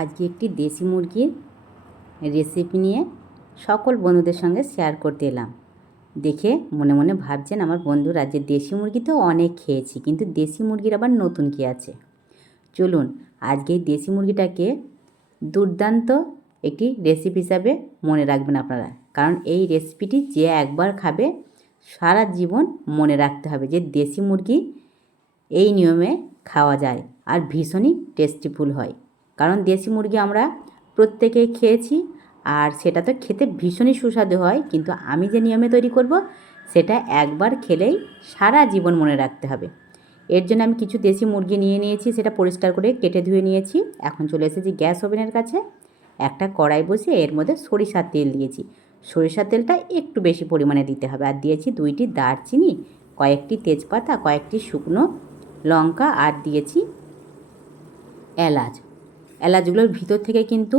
আজকে একটি দেশি মুরগির রেসিপি নিয়ে সকল বন্ধুদের সঙ্গে শেয়ার করতে এলাম। দেখে মনে মনে ভাবছেন আমার বন্ধুরা যে দেশি মুরগি তো অনেক খেয়েছি, কিন্তু দেশি মুরগির আবার নতুন কী আছে? চলুন, আজকে এই দেশি মুরগিটাকে দুর্দান্ত একটি রেসিপি হিসাবে মনে রাখবেন আপনারা। কারণ এই রেসিপিটি যে একবার খাবে, সারা জীবন মনে রাখতে হবে যে দেশি মুরগি এই নিয়মে খাওয়া যায় আর ভীষণই টেস্টিফুল হয়। কারণ দেশি মুরগি আমরা প্রত্যেকেই খেয়েছি আর সেটা তো খেতে ভীষণই সুস্বাদু হয়, কিন্তু আমি যে নিয়মে তৈরি করব, সেটা একবার খেলেই সারা জীবন মনে রাখতে হবে। এর জন্য আমি কিছু দেশি মুরগি নিয়ে নিয়েছি, সেটা পরিষ্কার করে কেটে ধুয়ে নিয়েছি। এখন চলে এসেছি গ্যাস ওভেনের কাছে। একটা কড়াই বসে এর মধ্যে সরিষার তেল দিয়েছি। সরিষার তেলটা একটু বেশি পরিমাণে দিতে হবে আর দিয়েছি দুইটি দারচিনি, কয়েকটি তেজপাতা, কয়েকটি শুকনো লঙ্কা আর দিয়েছি এলাচ। এলাচগুলোর ভিতর থেকে কিন্তু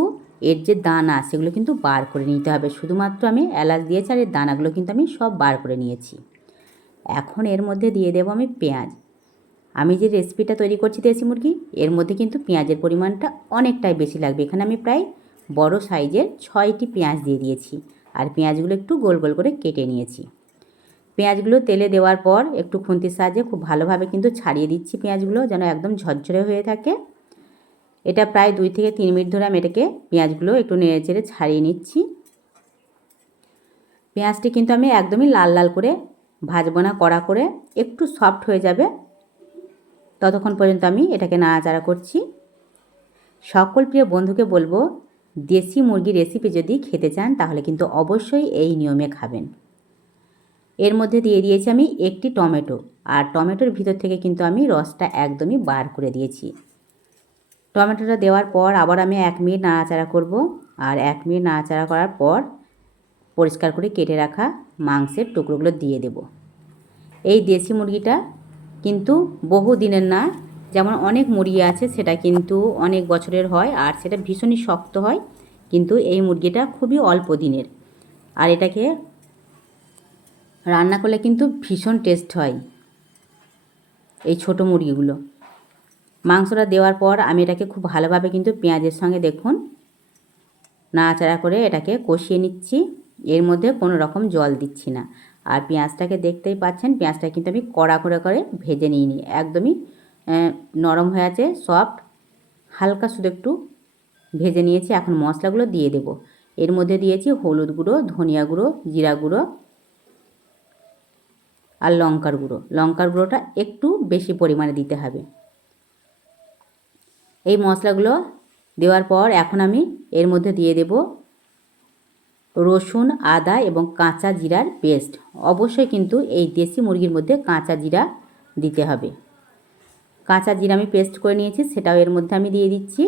এর যে দানা, সেগুলো কিন্তু বার করে নিতে হবে। শুধুমাত্র আমি এলাচ দিয়েছি আর এর দানাগুলো কিন্তু আমি সব বার করে নিয়েছি। এখন এর মধ্যে দিয়ে দেবো আমি পেঁয়াজ। আমি যে রেসিপিটা তৈরি করছি দেশি মুরগি, এর মধ্যে কিন্তু পেঁয়াজের পরিমাণটা অনেকটাই বেশি লাগবে। এখানে আমি প্রায় বড় সাইজের ছয়টি পেঁয়াজ দিয়ে দিয়েছি আর পেঁয়াজগুলো একটু গোল গোল করে কেটে নিয়েছি। পেঁয়াজগুলো তেলে দেওয়ার পর একটু খুন্তির সাহায্যে খুব ভালোভাবে কিন্তু ছাড়িয়ে দিচ্ছি পেঁয়াজগুলো যেন একদম ঝরঝরে হয়ে থাকে। এটা প্রায় দুই থেকে তিন মিনিট ধরে আমি এটাকে পেঁয়াজগুলো একটু নেড়ে চেড়ে ছাড়িয়ে নিচ্ছি। পেঁয়াজটি কিন্তু আমি একদমই লাল লাল করে ভাজবো না, কড়া করে, একটু সফট হয়ে যাবে। ততক্ষণ পর্যন্ত আমি এটাকে নাড়াচাড়া করছি। সকল প্রিয় বন্ধুকে বলব, দেশি মুরগির রেসিপি যদি খেতে চান, তাহলে কিন্তু অবশ্যই এই নিয়মে খাবেন। এর মধ্যে দিয়ে দিয়েছি আমি একটি টমেটো, আর টমেটোর ভিতর থেকে কিন্তু আমি রসটা একদমই বার করে দিয়েছি। টমেটোটা দেওয়ার পর আবার আমি এক মিনিট নাড়াচাড়া করব। আর এক মিনিট নাড়াচাড়া করার পর পরিষ্কার করে কেটে রাখা মাংসের টুকরোগুলো দিয়ে দেব। এই দেশি মুরগিটা কিন্তু বহু দিনের না, যেমন অনেক মুরগি আছে সেটা কিন্তু অনেক বছরের হয় আর সেটা ভীষণই শক্ত হয়, কিন্তু এই মুরগিটা খুবই অল্প দিনের। আর এটাকে রান্না করলে কিন্তু ভীষণ টেস্ট হয় এই ছোট মুরগিগুলো। মাংসটা দেওয়ার পর আমি এটাকে খুব ভালোভাবে কিন্তু পেঁয়াজের সঙ্গে দেখুন নাড়াচাড়া করে এটাকে কষিয়ে নিচ্ছি। এর মধ্যে কোনো রকম জল দিচ্ছি না। আর পেঁয়াজটাকে দেখতেই পাচ্ছেন, পেঁয়াজটা কিন্তু আমি কড়া করে করে ভেজে নিইনি। একদমই নরম হয়ে আছে, সফট, হালকা শুধু একটু ভেজে নিয়েছি। এখন মশলাগুলো দিয়ে দেব। এর মধ্যে দিয়েছি হলুদ গুঁড়ো, ধনিয়া গুঁড়ো, জিরা গুঁড়ো আর লঙ্কার গুঁড়ো। লঙ্কার গুঁড়োটা একটু বেশি পরিমাণে দিতে হবে। এই মশলাগুলো দেওয়ার পর এখন আমি এর মধ্যে দিয়ে দেব রসুন, আদা এবং কাঁচা জিরার পেস্ট। অবশ্যই কিন্তু এই দেশি মুরগির মধ্যে কাঁচা জিরা দিতে হবে। কাঁচা জিরা আমি পেস্ট করে নিয়েছি, সেটাও এর মধ্যে আমি দিয়ে দিচ্ছি।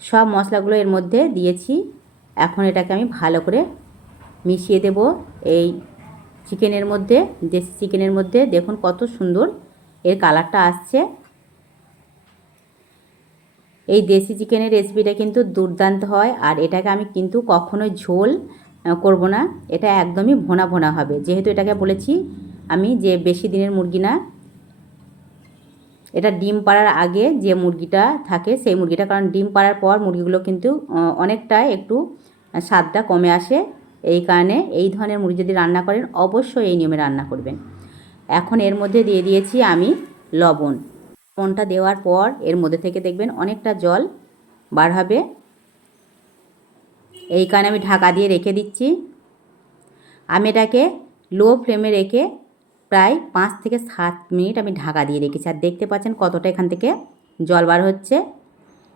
সব মশলাগুলো এর মধ্যে দিয়েছি। এখন এটাকে আমি ভালো করে মিশিয়ে দেব। এই চিকেনের মধ্যে, দেশি চিকেনের মধ্যে দেখুন কত সুন্দর এর কালারটা আসছে। এই দেশি চিকেনের রেসিপিটা কিন্তু দুর্দান্ত হয়, আর এটাকে আমি কিন্তু কখনোই ঝোল করব না। এটা একদমই ভোনা ভোনা হবে। যেহেতু এটাকে বলেছি আমি যে বেশি দিনের মুরগি না, এটা ডিম পাড়ার আগে যে মুরগিটা থাকে সেই মুরগিটা, কারণ ডিম পাড়ার পর মুরগিগুলো কিন্তু অনেকটা একটু স্বাদটা কমে আসে। এই কারণে এই ধরনের মুরগি যদি রান্না করেন, অবশ্যই এই নিয়মে রান্না করবেন। এখন এর মধ্যে দিয়ে দিয়েছি আমি লবণ। লবণটা দেওয়ার পর এর মধ্যে থেকে দেখবেন অনেকটা জল বার হবে। এই কারণে আমি ঢাকা দিয়ে রেখে দিচ্ছি। আমি এটাকে লো ফ্লেমে রেখে প্রায় পাঁচ থেকে সাত মিনিট আমি ঢাকা দিয়ে রেখেছি। আর দেখতে পাচ্ছেন কতটা এখান থেকে জল বার হচ্ছে।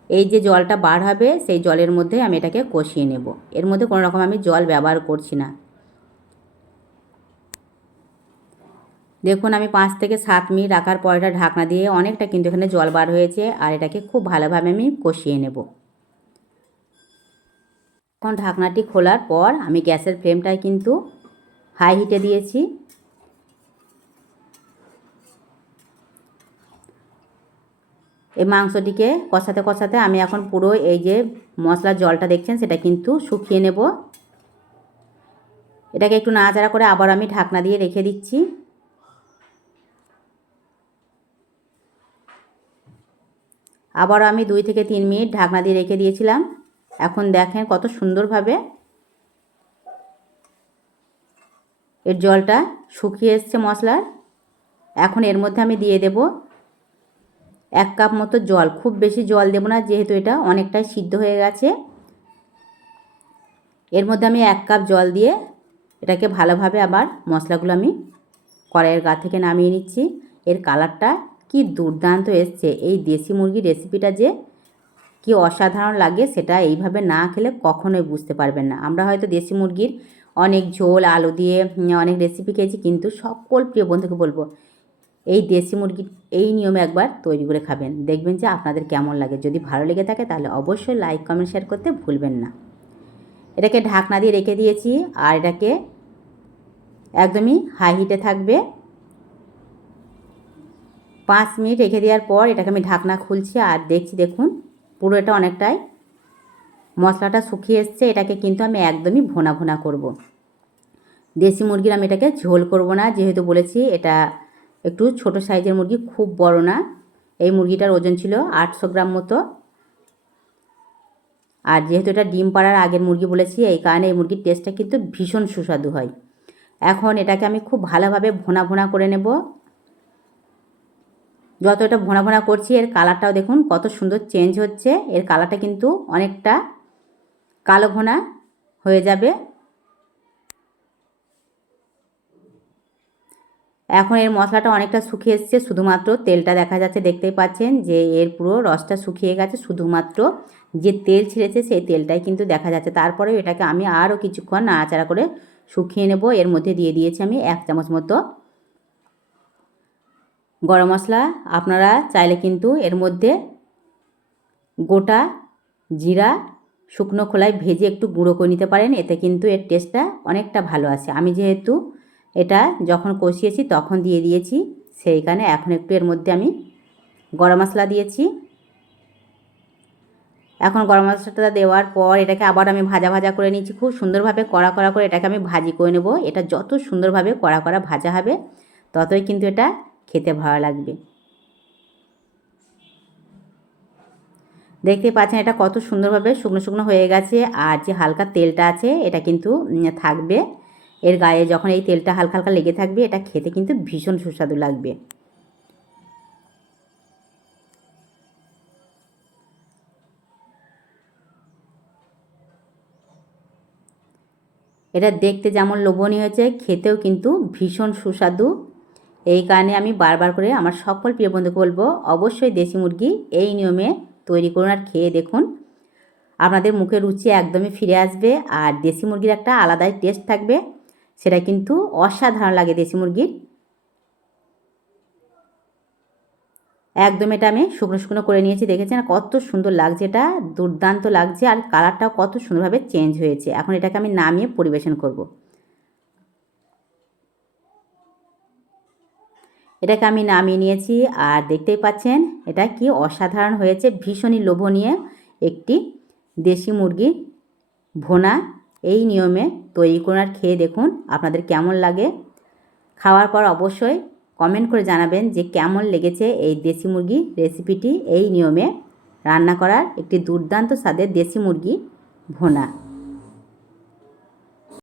এই যে জলটা বার হবে, সেই জলের মধ্যে আমি এটাকে কষিয়ে নেব। এর মধ্যে কোনো রকম আমি জল ব্যবহার করছি না। দেখুন, আমি পাঁচ থেকে সাত মিনিট রাখার পর এটা ঢাকনা দিয়ে অনেকটা কিন্তু এখানে জল বার হয়েছে আর এটাকে খুব ভালোভাবে আমি কষিয়ে নেব। এখন ঢাকনাটি খোলার পর আমি গ্যাসের ফ্লেমটায় কিন্তু হাই হিটে দিয়েছি। এই মাংসটিকে কষাতে কষাতে আমি এখন পুরো এই যে মশলার জলটা দেখছেন, সেটা কিন্তু শুকিয়ে নেব। এটাকে একটু নাড়াচাড়া করে আবার আমি ঢাকনা দিয়ে রেখে দিচ্ছি। আবারও আমি দুই থেকে তিন মিনিট ঢাকনা দিয়ে রেখে দিয়েছিলাম। এখন দেখেন কত সুন্দরভাবে এর জলটা শুকিয়ে এসছে মশলার। এখন এর মধ্যে আমি দিয়ে দেব এক কাপ মতো জল। খুব বেশি জল দেবো না, যেহেতু এটা অনেকটাই সিদ্ধ হয়ে গেছে। এর মধ্যে আমি এক কাপ জল দিয়ে এটাকে ভালোভাবে আবার মশলাগুলো আমি কড়াইয়ের গা থেকে নামিয়ে নিচ্ছি। এর কালারটা কি দুর্দান্ত এসছে। এই দেশি মুরগির রেসিপিটা যে কি অসাধারণ লাগে, সেটা এইভাবে না খেলে কখনোই বুঝতে পারবেন না। আমরা হয়তো দেশি মুরগির অনেক ঝোল, আলু দিয়ে অনেক রেসিপি খেয়েছি, কিন্তু সকল প্রিয় বন্ধুকে বলব, এই দেশি মুরগি এই নিয়মে একবার তৈরি করে খাবেন। দেখবেন যে আপনাদের কেমন লাগে। যদি ভালো লেগে থাকে, তাহলে অবশ্যই লাইক কমেন্ট শেয়ার করতে ভুলবেন না। এটাকে ঢাকনা দিয়ে রেখে দিয়েছি, আর এটাকে একদমই হাই হিটে থাকবে। পাঁচ মিনিট রেখে দেওয়ার পর এটাকে আমি ঢাকনা খুলছি আর দেখছি দেখুন পুরো এটা অনেকটাই মশলাটা শুকিয়ে এসছে। এটাকে কিন্তু আমি একদমই ভোনা ভোনা করব। দেশি মুরগির আমি এটাকে ঝোল করব না, যেহেতু বলেছি এটা একটু ছোট সাইজের মুরগি, খুব বড় না। এই মুরগিটার ওজন ছিল আটশো গ্রাম মতো। আর যেহেতু এটা ডিম পাড়ার আগের মুরগি বলেছি, এই কারণে এই মুরগির টেস্টটা কিন্তু ভীষণ সুস্বাদু হয়। এখন এটাকে আমি খুব ভালোভাবে ভোনা ভোনা করে নেব। যত এটা ভোনা ভোনা করছি, এর কালারটাও দেখুন কত সুন্দর চেঞ্জ হচ্ছে। এর কালারটা কিন্তু অনেকটা কালো ভোনা হয়ে যাবে। এখন এর মশলাটা অনেকটা শুকিয়ে এসছে, শুধুমাত্র তেলটা দেখা যাচ্ছে, দেখতেই পাচ্ছেন যে এর পুরো রসটা শুকিয়ে গেছে, শুধুমাত্র যে তেল ছেড়েছে সেই তেলটাই কিন্তু দেখা যাচ্ছে। তারপরে এটাকে আমি আরও কিছুক্ষণ নাড়াচাড়া করে শুকিয়ে নেব। এর মধ্যে দিয়ে দিয়েছি আমি এক চামচ মতো গরম মশলা আপনারা চাইলে কিন্তু এর মধ্যে গোটা জিরা শুকনো খোলায় ভেজে একটু গুঁড়ো করে নিতে পারেন। এতে কিন্তু এর টেস্টটা অনেকটা ভালো আসে। আমি যেহেতু এটা যখন কষিয়েছি তখন দিয়ে দিয়েছি, সেইখানে এখন একটু এর মধ্যে আমি গরম মশলা দিয়েছি। এখন গরম মশলাটা দেওয়ার পর এটাকে আবার আমি ভাজা ভাজা করে নিচ্ছি খুব সুন্দরভাবে কড়া কড়া করে এটাকে আমি ভাজি করে নেব। এটা যত সুন্দরভাবে কড়া কড়া ভাজা হবে, ততই কিন্তু এটা খেতে ভালো লাগবে। দেখতে পাচ্ছেন এটা কত সুন্দরভাবে শুকনো শুকনো হয়ে গেছে আর যে হালকা তেলটা আছে এটা কিন্তু থাকবে। এর গায়ে যখন এই তেলটা হালকা হালকা লেগে থাকবে এটা খেতে কিন্তু ভীষণ সুস্বাদু লাগবে। এটা দেখতে যেমন লোভনীয় হয়েছে, খেতেও কিন্তু ভীষণ সুস্বাদু। এই কারণে আমি বারবার করে আমার সকল প্রিয় বন্ধুকে বলব, অবশ্যই দেশি মুরগি এই নিয়মে তৈরি করুন আর খেয়ে দেখুন। আপনাদের মুখে রুচি একদমই ফিরে আসবে আর দেশি মুরগির একটা আলাদাই টেস্ট থাকবে, সেটা কিন্তু অসাধারণ লাগে দেশি মুরগির। একদম এটা আমি শুকনো শুকনো করে নিয়েছি, দেখেছেন? কত সুন্দর লাগছে এটা, দুর্দান্ত লাগছে আর কালারটাও কত সুন্দরভাবে চেঞ্জ হয়েছে। এখন এটাকে আমি নামিয়ে পরিবেশন করব। এটাকে আমি নামিয়ে নিয়েছি। আর দেখতেই পাচ্ছেন, এটা কি অসাধারণ হয়েছে, ভীষণই লোভনীয় একটি দেশি মুরগির ভোনা। এই নিয়মে তৈরি করে আর খেয়ে দেখুন, আপনাদের কেমন লাগে। খাওয়ার পর অবশ্যই কমেন্ট করে জানাবেন যে কেমন লেগেছে এই দেশি মুরগি রেসিপিটি। এই নিয়মে রান্না করার একটি দুর্দান্ত স্বাদের দেশি মুরগি ভোনা।